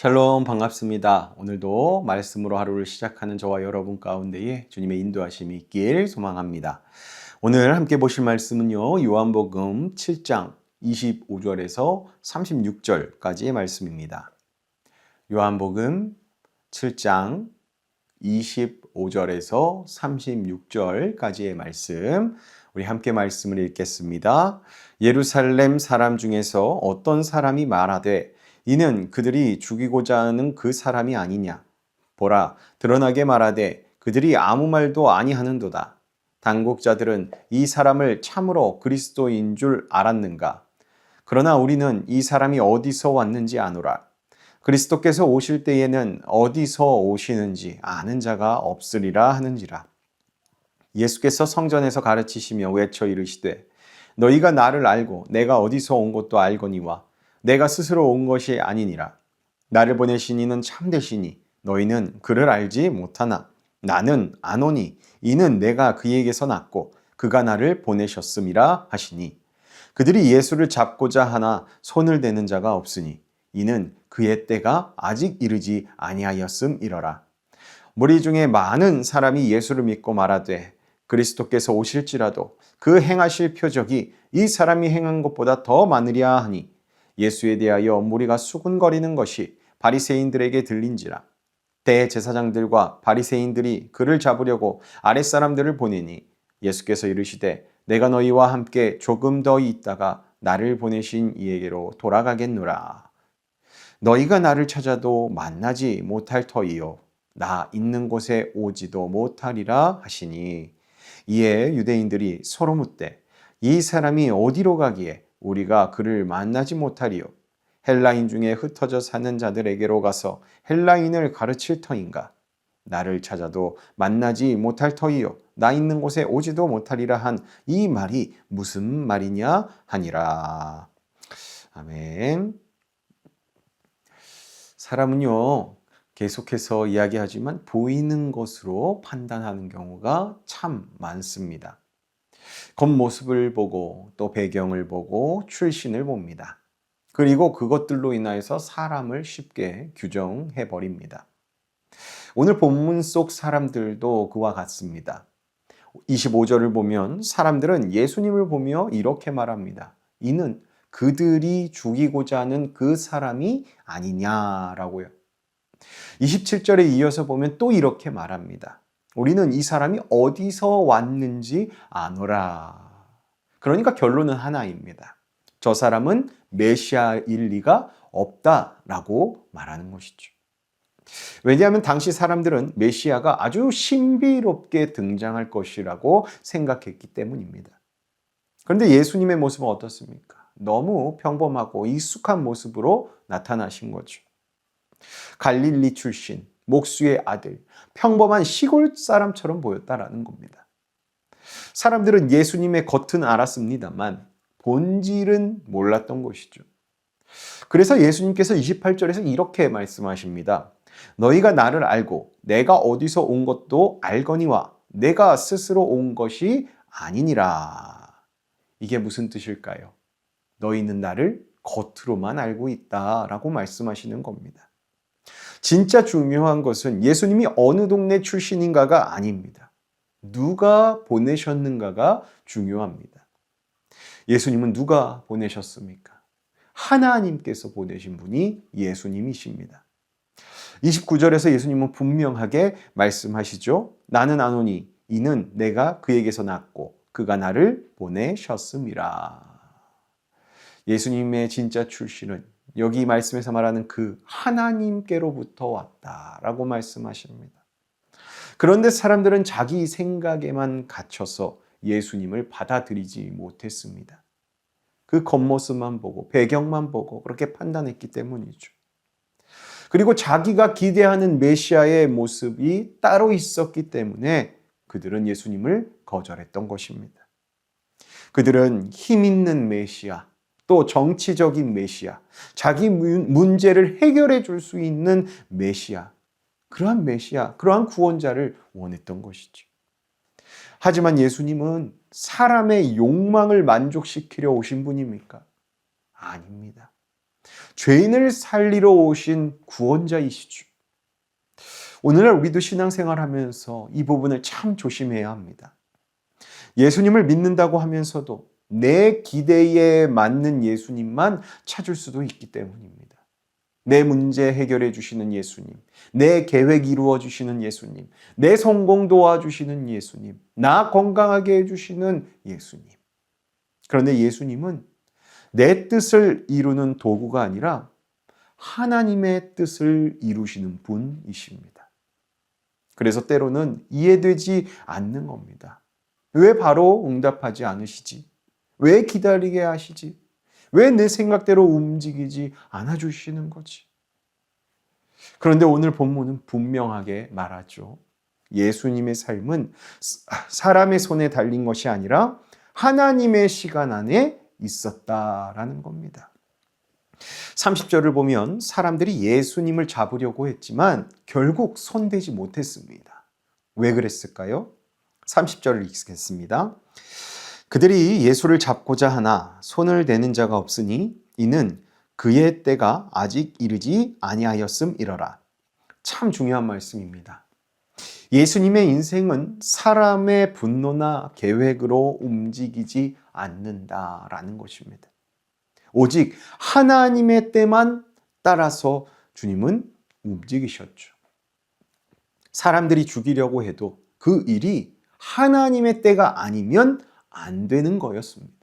샬롬 반갑습니다. 오늘도 말씀으로 하루를 시작하는 저와 여러분 가운데에 주님의 인도하심이 있길 소망합니다. 오늘 함께 보실 말씀은요. 요한복음 7장 25절에서 36절까지의 말씀입니다. 요한복음 7장 25절에서 36절까지의 말씀, 우리 함께 말씀을 읽겠습니다. 예루살렘 사람 중에서 어떤 사람이 말하되 이는 그들이 죽이고자 하는 그 사람이 아니냐. 보라, 드러나게 말하되 그들이 아무 말도 아니하는도다. 당국자들은 이 사람을 참으로 그리스도인 줄 알았는가. 그러나 우리는 이 사람이 어디서 왔는지 아노라. 그리스도께서 오실 때에는 어디서 오시는지 아는 자가 없으리라 하는지라. 예수께서 성전에서 가르치시며 외쳐 이르시되 너희가 나를 알고 내가 어디서 온 것도 알거니와 내가 스스로 온 것이 아니니라. 나를 보내신 이는 참되시니 너희는 그를 알지 못하나 나는 아노니 이는 내가 그에게서 났고 그가 나를 보내셨음이라 하시니 그들이 예수를 잡고자 하나 손을 대는 자가 없으니 이는 그의 때가 아직 이르지 아니하였음이러라. 무리 중에 많은 사람이 예수를 믿고 말하되 그리스도께서 오실지라도 그 행하실 표적이 이 사람이 행한 것보다 더 많으랴 하니 예수에 대하여 무리가 수군거리는 것이 바리새인들에게 들린지라. 대제사장들과 바리새인들이 그를 잡으려고 아랫사람들을 보내니 예수께서 이르시되 내가 너희와 함께 조금 더 있다가 나를 보내신 이에게로 돌아가겠노라. 너희가 나를 찾아도 만나지 못할 터이요 나 있는 곳에 오지도 못하리라 하시니 이에 유대인들이 서로 묻되 이 사람이 어디로 가기에 우리가 그를 만나지 못하리요? 헬라인 중에 흩어져 사는 자들에게로 가서 헬라인을 가르칠 터인가? 나를 찾아도 만나지 못할 터이요 나 있는 곳에 오지도 못하리라 한 이 말이 무슨 말이냐 하니라. 아멘. 사람은요 계속해서 이야기하지만 보이는 것으로 판단하는 경우가 참 많습니다. 겉모습을 보고 또 배경을 보고 출신을 봅니다. 그리고 그것들로 인하여서 사람을 쉽게 규정해 버립니다. 오늘 본문 속 사람들도 그와 같습니다. 25절을 보면 사람들은 예수님을 보며 이렇게 말합니다. 이는 그들이 죽이고자 하는 그 사람이 아니냐라고요. 27절에 이어서 보면 또 이렇게 말합니다. 우리는 이 사람이 어디서 왔는지 아노라. 그러니까 결론은 하나입니다. 저 사람은 메시아일 리가 없다라고 말하는 것이죠. 왜냐하면 당시 사람들은 메시아가 아주 신비롭게 등장할 것이라고 생각했기 때문입니다. 그런데 예수님의 모습은 어떻습니까? 너무 평범하고 익숙한 모습으로 나타나신 거죠. 갈릴리 출신, 목수의 아들, 평범한 시골 사람처럼 보였다라는 겁니다. 사람들은 예수님의 겉은 알았습니다만 본질은 몰랐던 것이죠. 그래서 예수님께서 28절에서 이렇게 말씀하십니다. 너희가 나를 알고 내가 어디서 온 것도 알거니와 내가 스스로 온 것이 아니니라. 이게 무슨 뜻일까요? 너희는 나를 겉으로만 알고 있다라고 말씀하시는 겁니다. 진짜 중요한 것은 예수님이 어느 동네 출신인가가 아닙니다. 누가 보내셨는가가 중요합니다. 예수님은 누가 보내셨습니까? 하나님께서 보내신 분이 예수님이십니다. 29절에서 예수님은 분명하게 말씀하시죠. 나는 아노니 이는 내가 그에게서 났고 그가 나를 보내셨음이라. 예수님의 진짜 출신은 여기 말씀에서 말하는 그 하나님께로부터 왔다라고 말씀하십니다. 그런데 사람들은 자기 생각에만 갇혀서 예수님을 받아들이지 못했습니다. 그 겉모습만 보고 배경만 보고 그렇게 판단했기 때문이죠. 그리고 자기가 기대하는 메시아의 모습이 따로 있었기 때문에 그들은 예수님을 거절했던 것입니다. 그들은 힘 있는 메시아, 또 정치적인 메시아, 자기 문제를 해결해 줄 수 있는 메시아, 그러한 메시아, 그러한 구원자를 원했던 것이죠. 하지만 예수님은 사람의 욕망을 만족시키려 오신 분입니까? 아닙니다. 죄인을 살리러 오신 구원자이시죠. 오늘날 우리도 신앙생활하면서 이 부분을 참 조심해야 합니다. 예수님을 믿는다고 하면서도 내 기대에 맞는 예수님만 찾을 수도 있기 때문입니다. 내 문제 해결해 주시는 예수님, 내 계획 이루어 주시는 예수님, 내 성공 도와주시는 예수님, 나 건강하게 해주시는 예수님. 그런데 예수님은 내 뜻을 이루는 도구가 아니라 하나님의 뜻을 이루시는 분이십니다. 그래서 때로는 이해되지 않는 겁니다. 왜 바로 응답하지 않으시지? 왜 기다리게 하시지? 왜 내 생각대로 움직이지 않아 주시는 거지? 그런데 오늘 본문은 분명하게 말하죠. 예수님의 삶은 사람의 손에 달린 것이 아니라 하나님의 시간 안에 있었다라는 겁니다. 30절을 보면 사람들이 예수님을 잡으려고 했지만 결국 손대지 못했습니다. 왜 그랬을까요? 30절을 읽겠습니다. 그들이 예수를 잡고자 하나 손을 대는 자가 없으니 이는 그의 때가 아직 이르지 아니하였음이러라. 참 중요한 말씀입니다. 예수님의 인생은 사람의 분노나 계획으로 움직이지 않는다라는 것입니다. 오직 하나님의 때만 따라서 주님은 움직이셨죠. 사람들이 죽이려고 해도 그 일이 하나님의 때가 아니면 안 되는 거였습니다.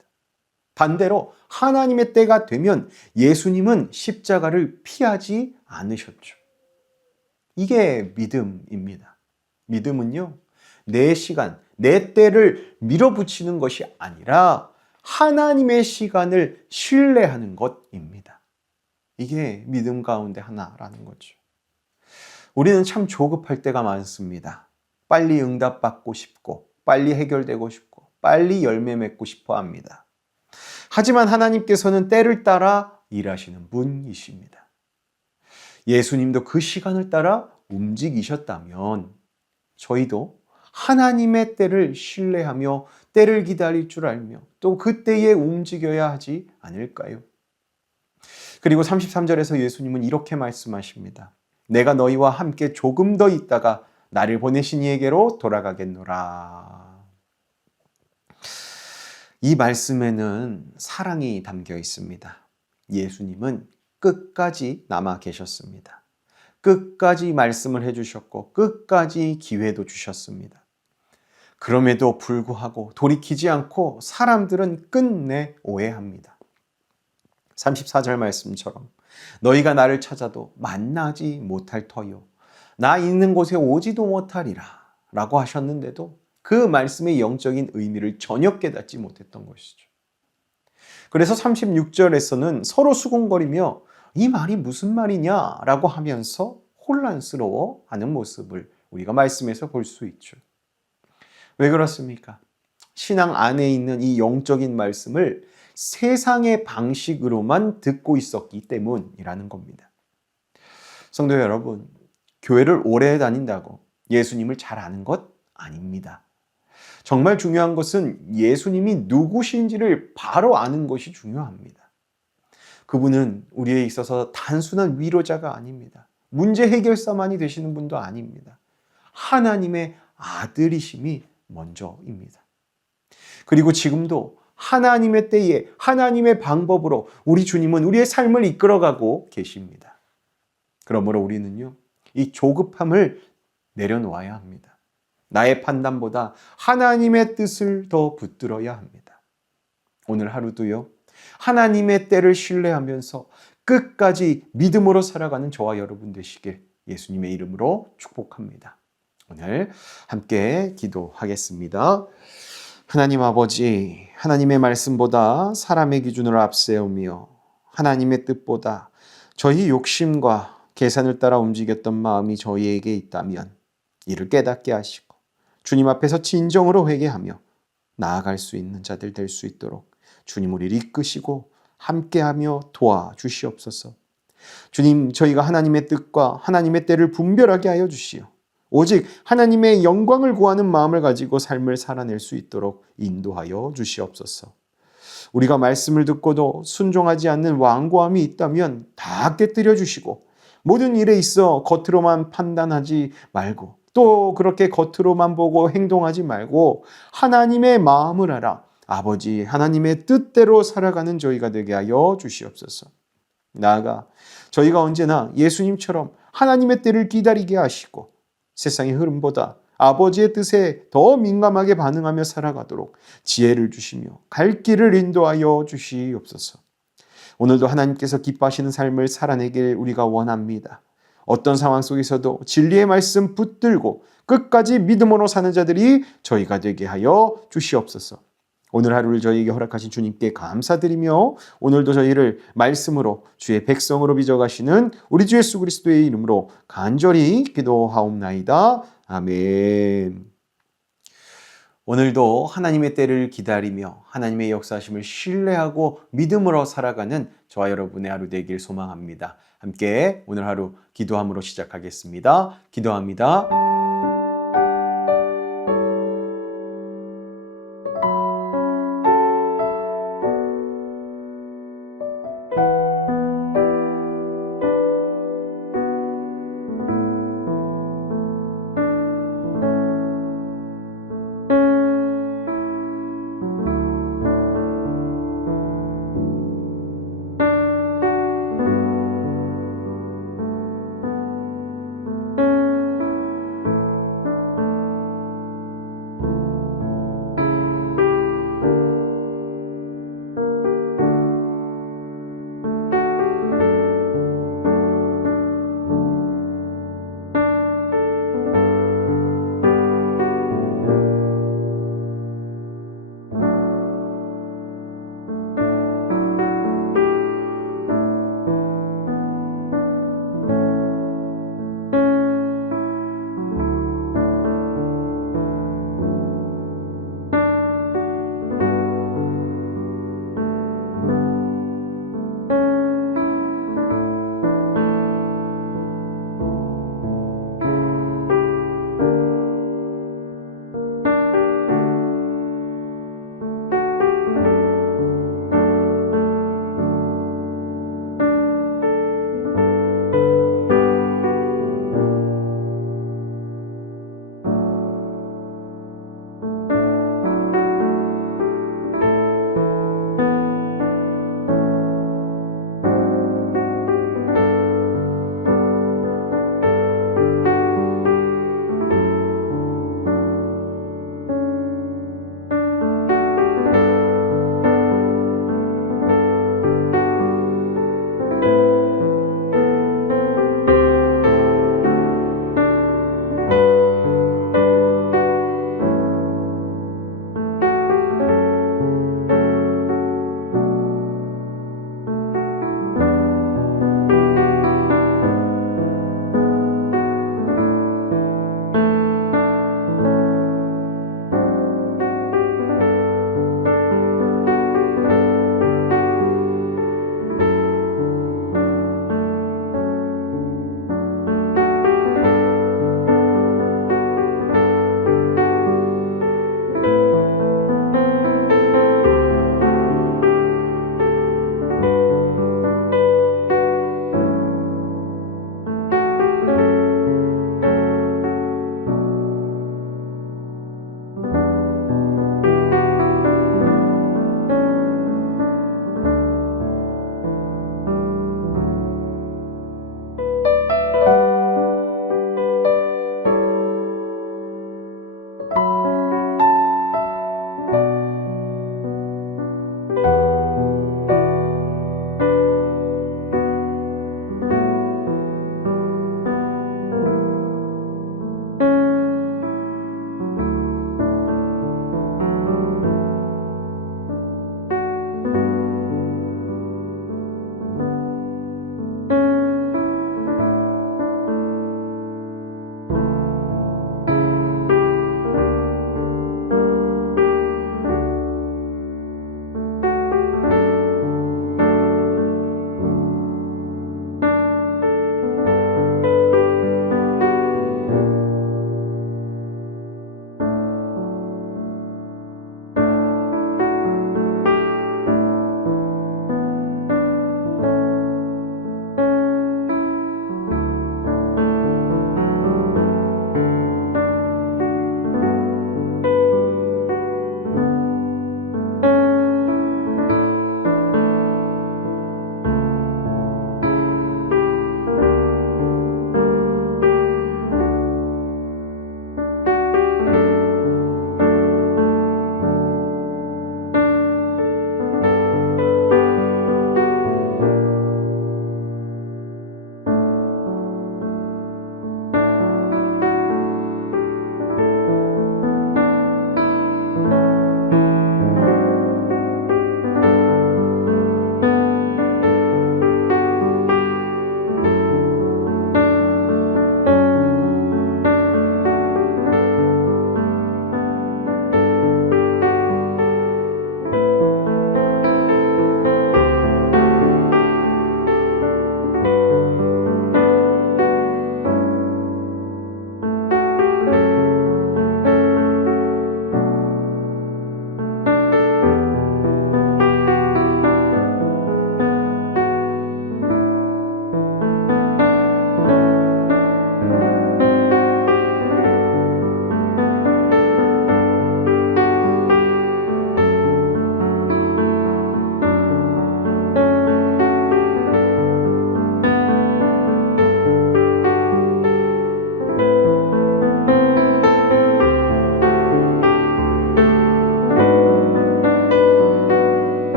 반대로 하나님의 때가 되면 예수님은 십자가를 피하지 않으셨죠. 이게 믿음입니다. 믿음은요, 내 시간, 내 때를 밀어붙이는 것이 아니라 하나님의 시간을 신뢰하는 것입니다. 이게 믿음 가운데 하나라는 거죠. 우리는 참 조급할 때가 많습니다. 빨리 응답받고 싶고, 빨리 해결되고 싶고, 빨리 열매 맺고 싶어 합니다. 하지만 하나님께서는 때를 따라 일하시는 분이십니다. 예수님도 그 시간을 따라 움직이셨다면 저희도 하나님의 때를 신뢰하며 때를 기다릴 줄 알며 또 그 때에 움직여야 하지 않을까요? 그리고 33절에서 예수님은 이렇게 말씀하십니다. 내가 너희와 함께 조금 더 있다가 나를 보내신 이에게로 돌아가겠노라. 이 말씀에는 사랑이 담겨 있습니다. 예수님은 끝까지 남아 계셨습니다. 끝까지 말씀을 해주셨고 끝까지 기회도 주셨습니다. 그럼에도 불구하고 돌이키지 않고 사람들은 끝내 오해합니다. 34절 말씀처럼 너희가 나를 찾아도 만나지 못할 터요. 나 있는 곳에 오지도 못하리라 라고 하셨는데도 그 말씀의 영적인 의미를 전혀 깨닫지 못했던 것이죠. 그래서 36절에서는 서로 수군거리며 이 말이 무슨 말이냐라고 하면서 혼란스러워하는 모습을 우리가 말씀에서 볼 수 있죠. 왜 그렇습니까? 신앙 안에 있는 이 영적인 말씀을 세상의 방식으로만 듣고 있었기 때문이라는 겁니다. 성도 여러분, 교회를 오래 다닌다고 예수님을 잘 아는 것 아닙니다. 정말 중요한 것은 예수님이 누구신지를 바로 아는 것이 중요합니다. 그분은 우리에 있어서 단순한 위로자가 아닙니다. 문제 해결사만이 되시는 분도 아닙니다. 하나님의 아들이심이 먼저입니다. 그리고 지금도 하나님의 때에 하나님의 방법으로 우리 주님은 우리의 삶을 이끌어가고 계십니다. 그러므로 우리는요, 이 조급함을 내려놓아야 합니다. 나의 판단보다 하나님의 뜻을 더 붙들어야 합니다. 오늘 하루도요, 하나님의 때를 신뢰하면서 끝까지 믿음으로 살아가는 저와 여러분 되시길 예수님의 이름으로 축복합니다. 오늘 함께 기도하겠습니다. 하나님 아버지, 하나님의 말씀보다 사람의 기준을 앞세우며 하나님의 뜻보다 저희 욕심과 계산을 따라 움직였던 마음이 저희에게 있다면 이를 깨닫게 하시고 주님 앞에서 진정으로 회개하며 나아갈 수 있는 자들 될 수 있도록 주님 우리를 이끄시고 함께하며 도와주시옵소서. 주님, 저희가 하나님의 뜻과 하나님의 때를 분별하게 하여 주시오. 오직 하나님의 영광을 구하는 마음을 가지고 삶을 살아낼 수 있도록 인도하여 주시옵소서. 우리가 말씀을 듣고도 순종하지 않는 완고함이 있다면 다 깨뜨려 주시고 모든 일에 있어 겉으로만 판단하지 말고 또 그렇게 겉으로만 보고 행동하지 말고 하나님의 마음을 알아 아버지 하나님의 뜻대로 살아가는 저희가 되게 하여 주시옵소서. 나아가 저희가 언제나 예수님처럼 하나님의 때를 기다리게 하시고 세상의 흐름보다 아버지의 뜻에 더 민감하게 반응하며 살아가도록 지혜를 주시며 갈 길을 인도하여 주시옵소서. 오늘도 하나님께서 기뻐하시는 삶을 살아내길 우리가 원합니다. 어떤 상황 속에서도 진리의 말씀 붙들고 끝까지 믿음으로 사는 자들이 저희가 되게 하여 주시옵소서. 오늘 하루를 저희에게 허락하신 주님께 감사드리며 오늘도 저희를 말씀으로 주의 백성으로 빚어가시는 우리 주 예수 그리스도의 이름으로 간절히 기도하옵나이다. 아멘. 오늘도 하나님의 때를 기다리며 하나님의 역사하심을 신뢰하고 믿음으로 살아가는 저와 여러분의 하루 되길 소망합니다. 함께 오늘 하루 기도함으로 시작하겠습니다. 기도합니다.